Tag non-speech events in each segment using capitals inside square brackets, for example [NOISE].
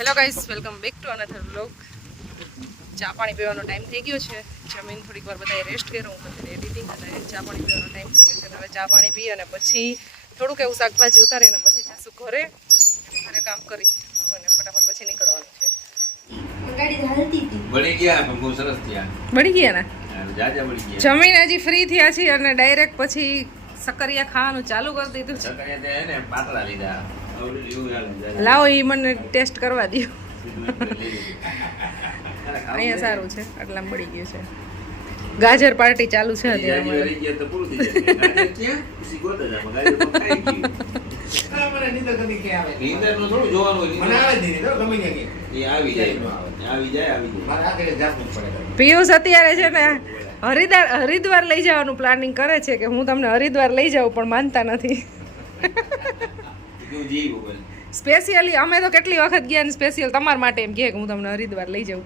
Hello guys welcome back to another લોક ચા પાણી પીવાનો ટાઈમ થઈ ગયો છે. જમીન થોડીક વાર બધાએ રેસ્ટ કર્યો હું બધી એડિટિંગ અને ચા પાણી પીવાનો ટાઈમ થઈ ગયો છે. હવે ચા પાણી પી અને પછી થોડુંક એવું શાકભાજી ઉતારીને પછી જઈશું ઘરે. ઘરે કામ કરી અને ફટાફટ પછી નીકળવાનું છે. ગાડી હાલતી હતી. બળી ગયા પણ બહુ સરસ થયા. બળી ગયા ને? જાજા બળી ગયા. જમીન હજી ફ્રી થયા છીએ અને ડાયરેક્ટ પછી સકરિયા ખાવાનું ચાલુ કરી દીધું છે. પાતળા લીધા. લાવો એ મને ટેસ્ટ કરવા દો અહીંયા સારું છે આટલા મળી ગયું છે. ગાજર પાર્ટી ચાલુ છે પિયુષ અત્યારે છે ને હરિદ્વાર હરિદ્વાર લઈ જવાનું પ્લાનિંગ કરે છે કે હું તમને હરિદ્વાર લઈ જાઉં પણ માનતા નથી. સ્પેશિયલી અમે તો કેટલી વખત ગયા ને સ્પેશિયલ તમારા માટે એમ કે હું તમને હરિદ્વાર લઈ જાઉં.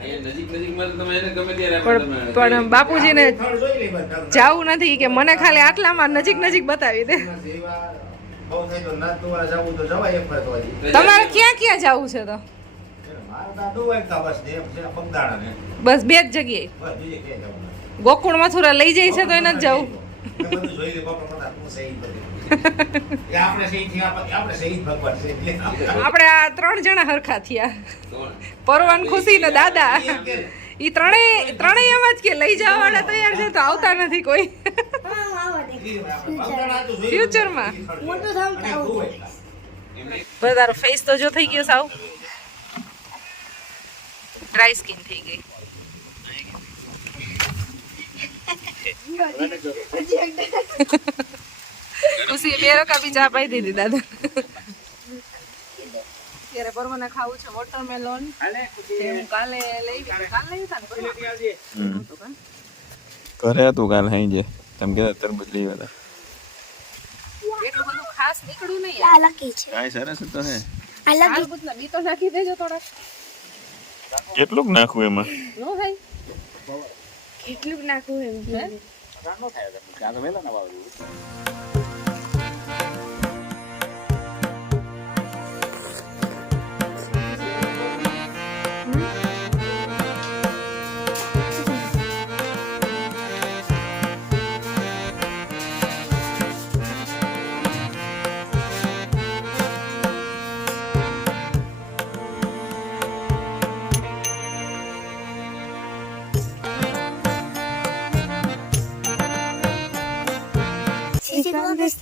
અહીંયા નજીક નજીકમાં તો તમે એને ગમે ત્યારે આપણે પણ તમે પણ બાપુજીને જાવું નથી કે મને ખાલી આટલામાં નજીક નજીક બતાવી દે. તમારે ક્યાં ક્યાં જવું છે તો? બસ બે જ જગ્યાએ. ગોકુળ મથુરા લઈ જાય છે તો એને જ જવું [LAUGHS] આપણે આ ત્રણ જણા હરખા થયા. પરવાન ખુશી ને દાદા. ઈ ત્રણેય ત્રણેય એમ જ કે લઈ જવા વાળા તૈયાર છે તો આવતા નથી કોઈ. ફ્યુચરમાં તારો ફેસ તો જો થઈ ગયો સાવ. ડ્રાય સ્કિન થઈ ગઈ. ખુશી બે રકા બી ચા પાઈ દીધી દાદા. ત્યારે પરવાને ખાવું છે વોટરમેલોન હું કાલે લઈ કાલે લઈ હતા ને? ઘરે હતું કાલ હાઈ તમે કહેતા તરબૂચ લઈ આવ્યા એટલું બધું ખાસ નીકળ્યું નહીં. આ લકી છે. કાઈ સરસ તો હે. આ લકી. હાલ બુધના બી તો નાખી દેજો થોડા કેટલુંક નાખવું એમાં? નો થાય. કેટલું નાખવું એમ હે?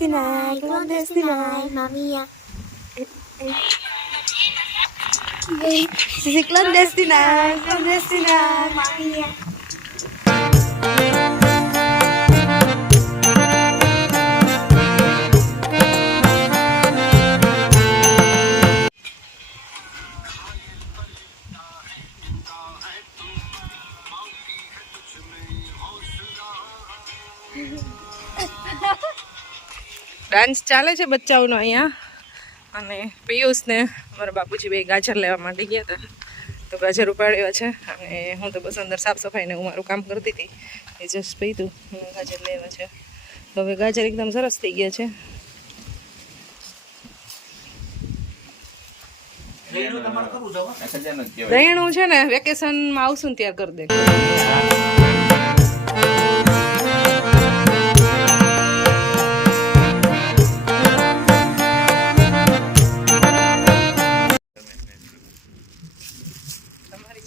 deny, don't mamia. Sisi clandestina, clandestina, mamia. Dance ચાલે છે બચ્ચાઓનો અહીંયા. અને પિયુષને મારા બાપુજી બે ગાજર લેવા માટે ગયા હતા. તો ગાજર ઉપાડ્યા છે અને હું તો બસ અંદર સાફ સફાઈને હું મારું કામ કરતી હતી. એ જસ્ટ પીધું ગાજર લેવા છે. તો હવે ગાજર એકદમ સરસ થઈ ગયા છે. દહીણું છે ને વેકેશનમાં આવશું ને ત્યારે કરી દે.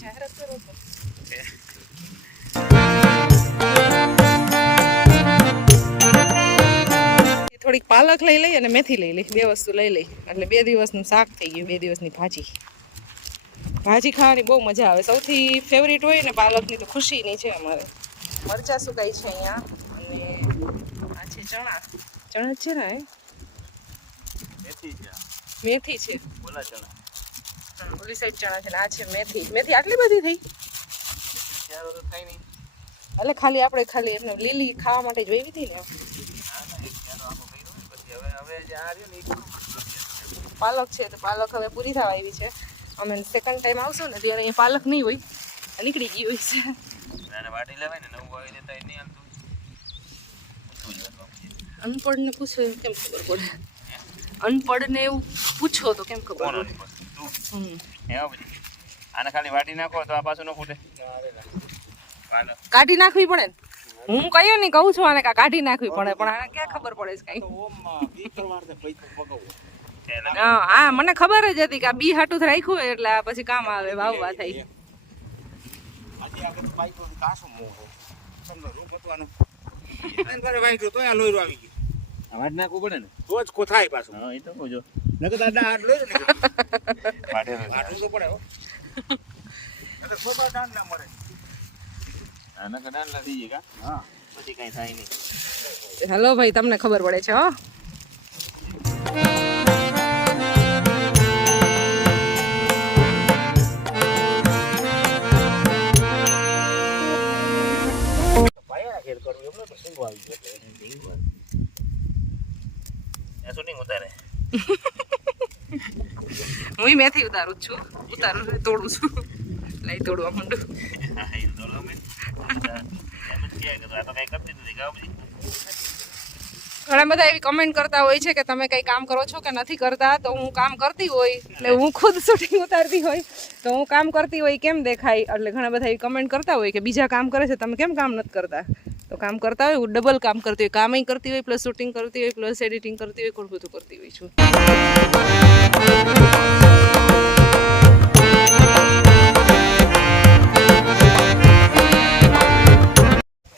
જાહેરાત કરો તો થોડીક પાલક લઈ લઈ અને મેથી લઈ લઈ. બે વસ્તુ લઈ લઈ. એટલે બે દિવસનું શાક થઈ ગયું બે દિવસની ભાજી. ભાજી ખાવાની બહુ મજા આવે. સૌથી ફેવરિટ હોય ને પાલકની તો ખુશીની છે અમારે. મરચા સુકાઈ છે અહીંયા. અને આ છે ચણા. ચણા છે ને મેથી છે મેથી છે. હા, ઓલી સાઈડ ચણા છે ને આ છે મેથી. મેથી આટલી બધી થઈ? એટલે ખાલી આપણે ખાલી એમને લીલી ખાવા માટે જોઈ હતી ને પાલક છે તો પાલક હવે પૂરી થવા આવી છે. અમે સેકન્ડ ટાઈમ આવશું ને ત્યારે અહીંયા પાલક નહીં હોય. નીકળી ગઈ હોય છે. અનપઢને પૂછો કેમ ખબર પડે? અનપઢને એવું પૂછો તો કેમ ખબર પડે? હમ. એવા પછી આને ખાલી વાટી નાખો તો આ પાછું ન ફૂટે. કાઢી નાખવી પડે હું કયો નહીં કહું છું આને કાઢી નાખવી પડે પણ આને ક્યાં ખબર પડે છે કઈ? હા હા મને ખબર જ હતી કે આ બી હાટું જ રાખ્યું હોય એટલે આ પછી કામ આવે વાવવા થાય. અવાજ નાખવું પડે ને? તો જ કોથાય પાછું. હા એ તો કહું છું. નકર દાદા ને. [LAUGHS] હાથું તો પડે હો. નકર ખોબા દાન ના જાય હા. પછી કઈ થાય નહીં. હલો ભાઈ તમને ખબર પડે છે હો. ભાઈ ખેર કરવું [LAUGHS] એમ તો સિંગો આવી ગયો એટલે આ શૂટિંગ ઉતારે હું મેથી ઉતારું છું. ઉતારું તોડું છું. લઈ તોડવા માંડું. ઘણા બધા એવી કમેન્ટ કરતા હોય છે કે તમે કઈ કામ કરો છો કે નથી કરતા, તો હું કામ કરતી હોય. એટલે હું ખુદ શૂટિંગ ઉતારતી હોય. તો હું કામ કરતી હોય કેમ દેખાય? એટલે ઘણા બધા એવી કમેન્ટ કરતા હોય કે બીજા કામ કરે છે, તમે કેમ કામ નથી કરતા? તો કામ કરતા હોય, હું ડબલ કામ કરતી હોય. કામય કરતી હોય પ્લસ શૂટિંગ કરતી હોય પ્લસ એડિટિંગ કરતી હોય ઘણું બધું કરતી હોય છું.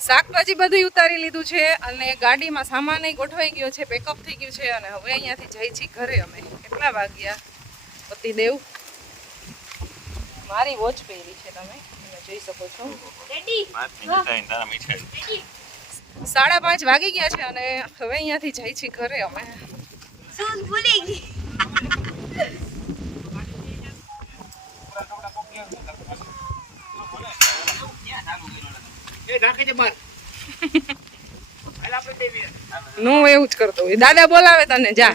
શાકભાજી બધું ઉતારી લીધું છે અને ગાડીમાં સામાન ગોઠવાઈ ગયો છે પેકઅપ થઈ ગયું છે અને હવે અહીંયાથી જઈ છીએ ઘરે અમે. કેટલા વાગ્યા? પતિદેવ મારી વોચ પહેરી છે તમે તમે જોઈ શકો છો. સાડા પાંચ વાગી ગયા છે અને હવે અહીંયાથી જઈ છીએ ઘરે અમે. ભૂલી ગઈ. હું એવું જ કરતો હોય. દાદા બોલાવે તને જા.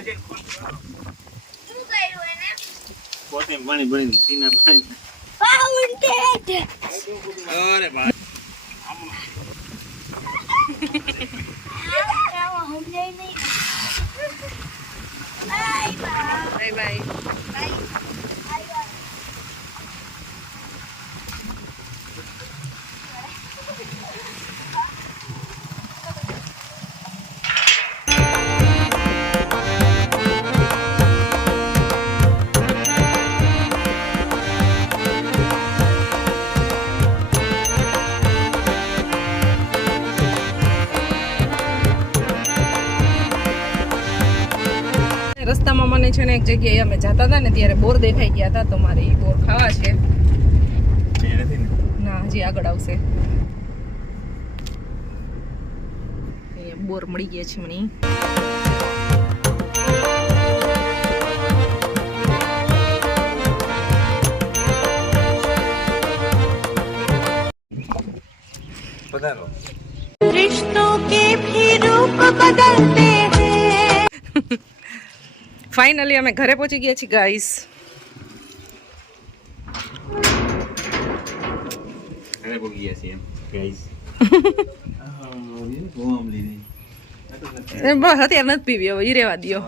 Bye bye. એને એક જગ્યાએ અમે જતા હતા ને ત્યારે બોર દેખાઈ ગયા હતા તો મારે એ બોર ખાવા છે નથી ને ના હજી આગળ આવશે અહીંયા બોર મળી ગયા છે મને પધારો रिश्तों के भी रूप बदलते हैं ફાઇનલી અમે ઘરે પહોંચી ગયા છીએ ગાઈસ ગયા બસ અત્યારે નથી પીવી હવે એ રહેવા દ્યો.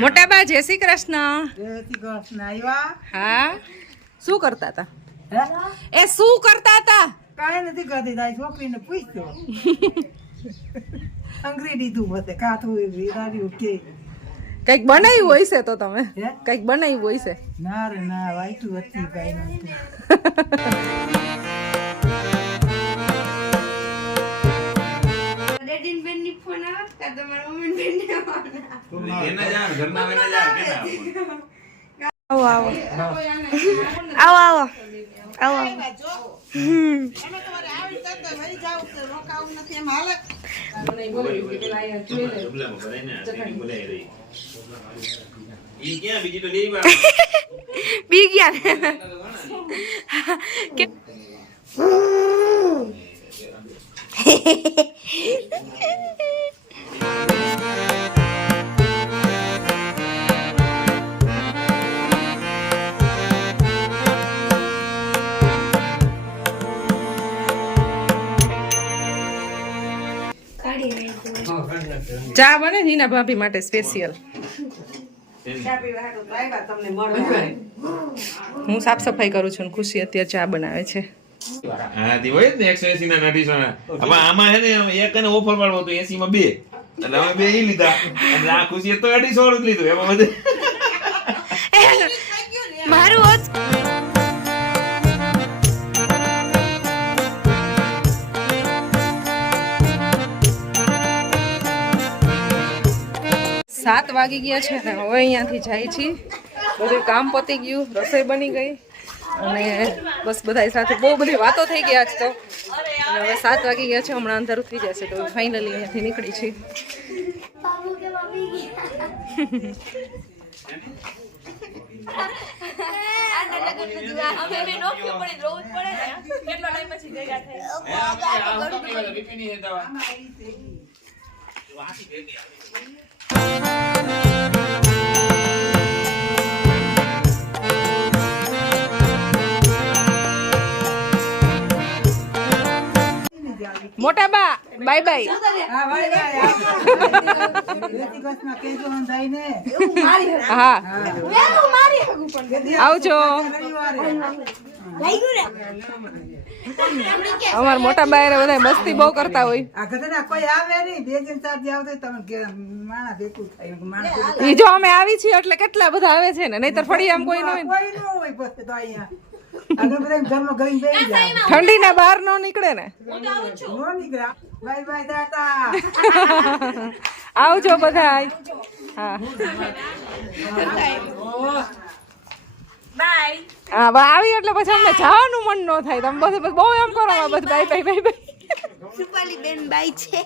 મોટા બા જય શ્રી કૃષ્ણ. હા. શું કરતા હતા? એ શું કરતા હતા? કાંઈ નથી કરતી તારી છોકરીને પૂછતો અંગ્રેજી દીધું બધે કાથું રાડી ઉઠે. કંઈક બનાવ્યું હોય છે તો તમે? કંઈક બનાવ્યું હોય છે? ના રે ના વાઈટું હતી કાંઈ નહોતું [LAUGHS] આવે તમારા મમ્મી ને એના જાણ ઘરના વેના જાણ કે ના આવો આવો. આવો આવો. આવો બી ગયા [LAUGHS] કે ચા બને એના ભાભી માટે સ્પેશિયલ હું સાફ સફાઈ કરું છું ખુશી અત્યારે ચા બનાવે છે. ઓફર વાળો હતો એસી બે. એટલે અમે બે લીધા. અને આ ખુશીએ તો અઢીસો લીધું, એમાં બધે સાત વાગી ગયા છે. ને હવે અહીંયાથી જાય છીએ બધું કામ પતી ગયું રસોઈ બની ગઈ. અને બસ બધા સાથે બહુ બધી વાતો થઈ ગઈ આજ તો. અને હવે સાત વાગી ગયા છે હમણાં અંધારું થઈ જશે તો ફાઇનલી અહીંયાથી નીકળી છીએ બાબુ કે મમ્મી મોટા બા બાય. બાય હા. આવજો. ને ને અમારા મોટા બાયરે બધા મસ્તી બહુ કરતા હોય. આ ગધેડા કોઈ આવે નહીં. બે દિન ચાર દી આવતો તમે માણા ભેગું થાય. ઈ જો અમે આવી છીએ એટલે કેટલા બધા આવે છે ને. નહીતર ફળી આમ કોઈ ન હોય ને. કોઈ ન હોય તો અહીંયા. જાય. ઠંડીના બહાર ન નીકળે ને. નો આવજો બધા હા. હા આવી એટલે પછી અમને જવાનું મન ન થાય. તમે બધું બહુ એમ કરો આ બધું bye bye bye bye Supali ben bye છે.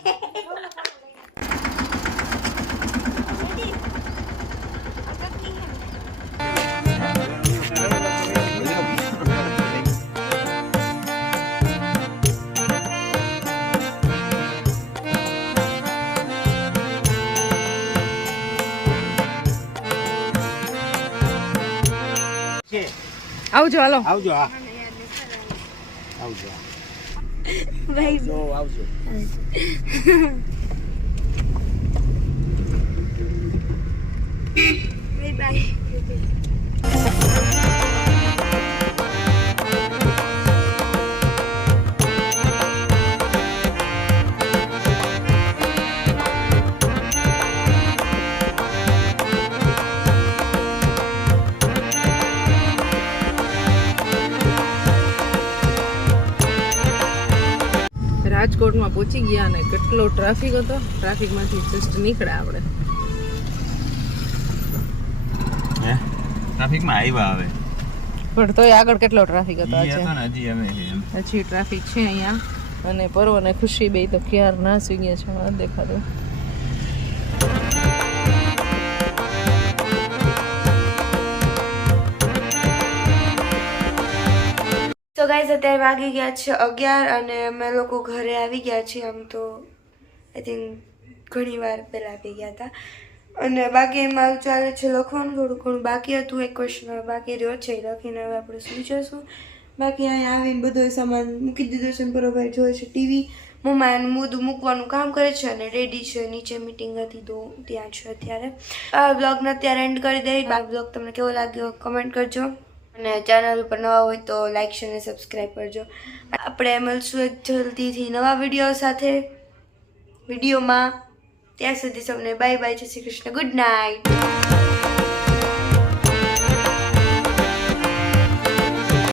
છે આવજો હાલો આવજો હા આવજો ભાઈ તો આવજો બાય બાય રાજકોટમાં પહોંચી ગયા અને કેટલો ટ્રાફિક હતો. ટ્રાફિકમાંથી જસ્ટ નીકળ્યા આપણે. ટ્રાફિકમાં આવ્યા હવે. પણ તોય આગળ કેટલો ટ્રાફિક હતો આજે? હજી ટ્રાફિક છે અહીંયા. અને પર્વ અને ખુશી બે તો ક્યાર ના સુઈ ગયા છે હમણાં તો ગાઈઝ અત્યારે વાગી ગયા છે અગિયાર અને અમે લોકો ઘરે આવી ગયા છીએ આમ તો આઈ થિંક ઘણી વાર પહેલાં આવી ગયા હતા. અને બાકી મારું ચાલે છે લખવાનું, થોડું ઘણું બાકી હતું, એક ક્વેશ્ચન બાકી રહ્યો છે, એ લખીને હવે આપણે સુઈ જશું બાકી અહીંયા આવીને બધો સામાન મૂકી દીધો છે બરોબર જોયો છે ટીવી મમ્મા મોદું મૂકવાનું કામ કરે છે અને રેડી છે, નીચે મિટિંગ હતી તો ત્યાં છે અત્યારે. આ બ્લોગને અત્યારે એન્ડ કરી દઈ. આ બ્લોગ તમને કેવો લાગ્યો કમેન્ટ કરજો. અને ચેનલ ઉપર નવા હોય તો લાઈક શેર અને સબસ્ક્રાઈબ કરજો. આપણે મળશું એક જલ્દીથી નવા વીડિયો સાથે. વિડીયોમાં ત્યાં સુધી સૌને બાય બાય જય શ્રી કૃષ્ણ. Good night